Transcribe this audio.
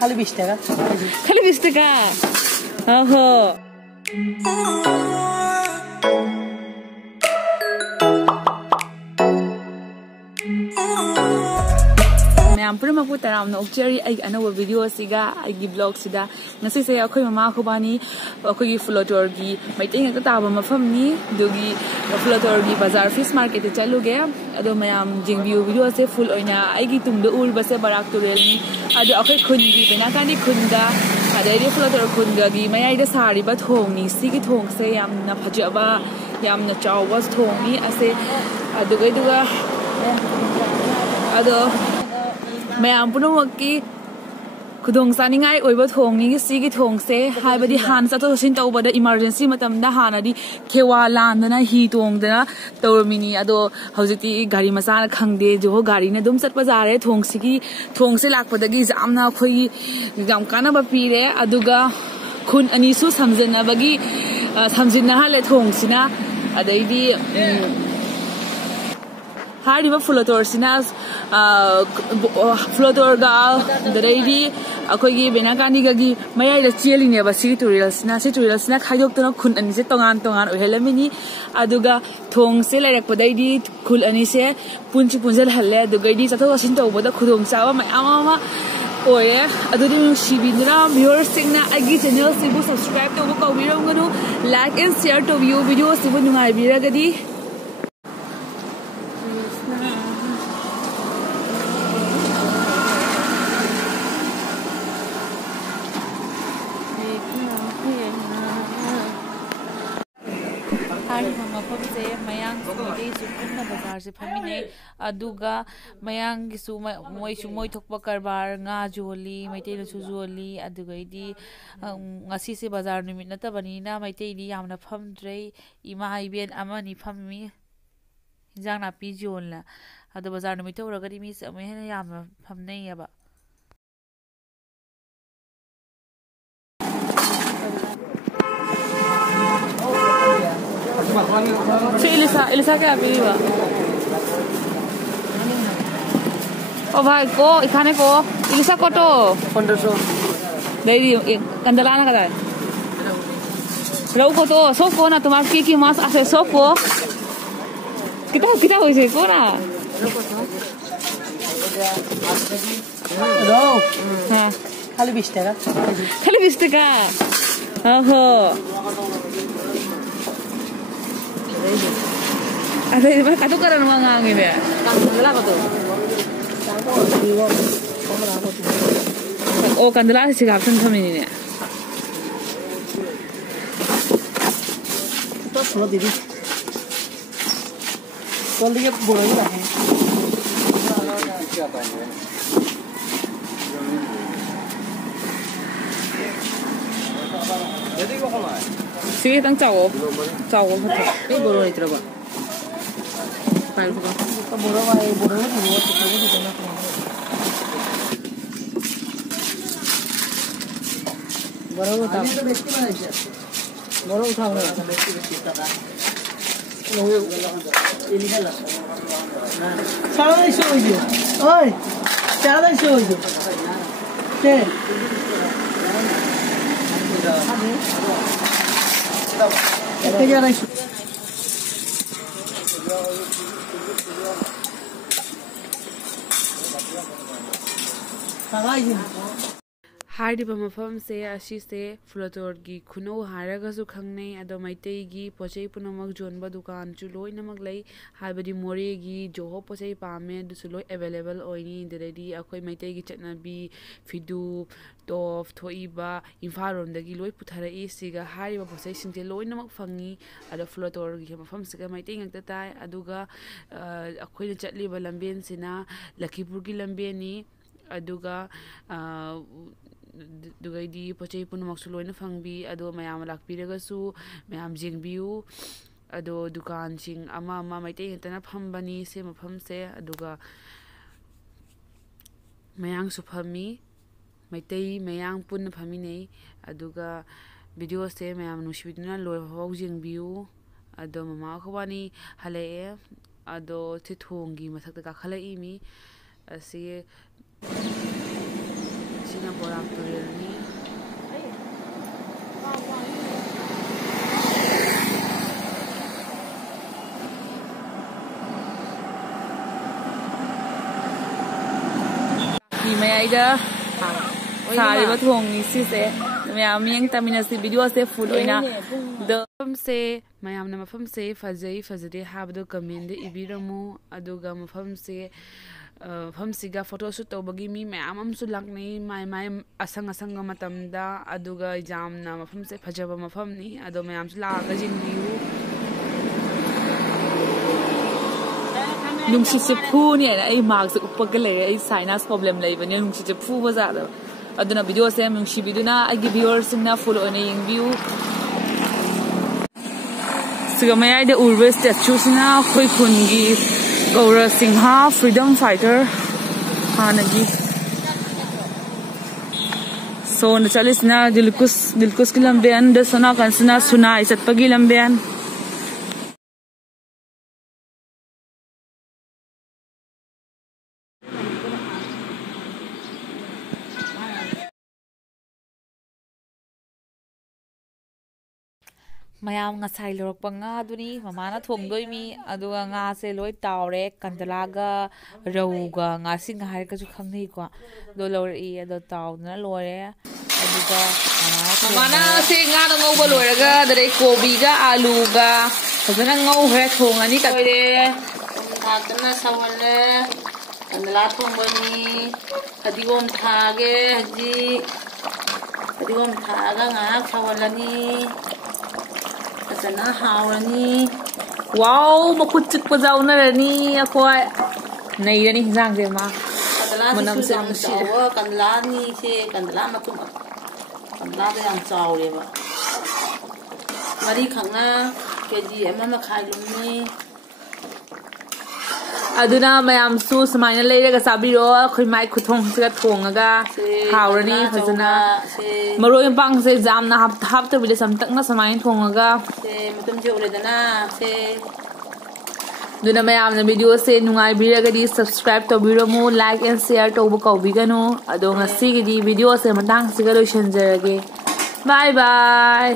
खाली 20 টাকা खाली 20 টাকা ओहो मैम पुरम को तराम न ओक्चरी आई अनव वीडियो सिगा आई ब्लॉग सिदा नसे से अखोय ममा खोबानी अखोय फ्लोटर की मैतेंग का ताबा मफम नि दुगी फ्लोटर की बाजार फिश मार्केट चलुगे अदो मैम जिंग वीडियो से फुल ओइना आई की तुम द उर बसे बराक तुरेल नि अदो अखोय खुन की बेना कानी खुनदा अदे फ्लोटर खुनगा की मयाई द सारी बा थोंग नि सिगी थोंग से यामना फजबा यामना चाववा थोंग नि असे अदुगै दुगा अदो मैम पुनमकी खुदोंग सानिंगाई ओइबा थोंगी सिगी थोंगसे हाइबदी हान चतो सिन तौबदा इमरजेंसी मतमदा हानादी खेवा लांदना हि तोंगदना तौरमिनी अदो हौजिति गाड़ी मसा खंगदे जो गाड़ी ने दुम चटपा जारे थोंगसिगी थोंगसे लाकपदगी जामना खोई गाम कानाबा पीरे अदुगा खुन अनिसु समजनबगी समजिनना हाले थोंगसिना अदैदी हारिबा फ्लोटरसिना फ्लोटरगा दरेदी अखोगी बेनाकानीगी मयाइदा चेलिनेबा सिगी टुरियल्सना खाइदोक्तना खुन अनिसे तोंगान तोंगान ओहेलमिनी अदुगा थोंगसे लाइरकपदैदी खुल अनिसे पुंची पुंजल हल्ले अदुगैदी चथो असिन तौबदा खुदोंग चावा मयाम अमा ओरे अदुदी नुसिबिना व्यूअर्स सिंगना आगी चैनल सिबु सब्सक्राइब तौबो कौबिरमगनु लाइक एंड शेयर तौबियो वीडियो सिबु नुंगाइबिरगदी मफमसे मयांग बाजार से फमीने अदुगा मयांग मोई थोकपा कारबार nga जोली मैतेल जोली अदुगैदी ngasi se बाजार निमित नतबनीना मैतेली यामना फमद्रे इमा इबेन अमानी फमी हिंजांग नापी जोलना अदु बाजार निमित तौरगदी मी से अमे हेना यामना फमनैयबा Elisa क्या पी बा ओ भाई को इखाने को Elisa को तो 1500 दे दी कंदला ना कदा रौ को तो सब को ना तुम्हारे की मास आसे सब को किता होइसे को ना रौ हां खाली 20 টাকা खाली 20 টাকা ओहो ada di mana katu karan mangang ini ya kandela apa tuh oh kandela sih gak pernah kami ini ya itu sudah didi kalau dia boleh lah jadi kok lah sih tang cawo betul ini boleh itu apa Pail ko ka buro ay buro ni mo to dito na ko buro ta buro uthao na loge illegal na sara dai show hoye oi sara dai show hoye ke ke jara हारिबा मफम से अशी से floater की खुनो हारगसु खंगने अदो मैतई की पोचै पुनमक जोनबा दुकान चु लोइनमक लै हाइबदी मोरे की जोहो पोचै पामे दुसु लोइ अवेलेबल ओइनी दरेदी अखोय मैतई की चटनाबी फिदु टॉप थोइबा इम्फारोमदगी लोइ पुथारई सिगा हारिबा पोचै सिंजे लोइनमक फंगी अदो फ्लोटर की मफम सिगा मैतई ngakta tai aduga अखोयना चटलिबा लंबेन सिना लखीपुर की लंबेनी अदुगा दुगैदी पोचै पुनमकसु लोइना फंगबी अदो मयाम लाकपिरगसु मयाम जिंगबियु अदो दुकान सिंग अमा अमा मैतै हेतना फंबनी से मफम से अदुगा मयांग सुफमी मैतै मयांग पुन फमी नै अदुगा वीडियो से मयाम नुसिबिदुना लोइफाव जिंगबियु अदो ममा खवानी हलाए अदो थिथोंगी मथकता काखलाइमी असी Borak Turil ni. Di Mayaida Sari ba thong ni si se mayam yang tamina si video se full oina the mafam se mayam na mafam se fazai fazade habdo comment de ibiramu aduga mafam se famsiga photo shoot tawbagi mi mayam amsu lakni mai asang matamda aduga exam na mafam se phajaba mafam ni ado mayam su laga jinbiu nungsi se phu ni ai mark se upag le ai sinus problem le bani nungsi se phu baza da aduna video se nungsi biduna ai gi viewers na follow on ing view sigamai ai de urbe statue sina khoi khun gi Gaura Singha freedom fighter hanagi so na chalis na dilkus ki lambean de sona kan sina sunai chatpagi lambean mayam nga sai lorok pa nga duni mama na thong doi mi aduga nga se loi tawre kandalaga rauga nga sing har ka ju khang nei ko do lor I ado taw na lore aduga mama na se nga na ngau ba lore ga dai kobi ga alu ga fazana ngau hre thong ani ka de thakna sawale kandala thong bani adigom thage haji adigom thaga nga sawalani Sana hawrani wow makut chik pa jaw na rani akoy nai rani jang de ma manam se musi kanla ni se kanla matum kanla de yang chaw le ba mari khanga keji ama ma khai lum ni aduna mayam su samaina leiraga sabiro khoi mai khuthong se thongaga hawrani phajana maroi pang se jamna hap to bile samtak na samain thongaga se matum je uledana se duna mayam na video se nungai biraga di subscribe to biro mo like and share to bu kau bigano adonga sigidi video se matang siga lo shanjarage bye bye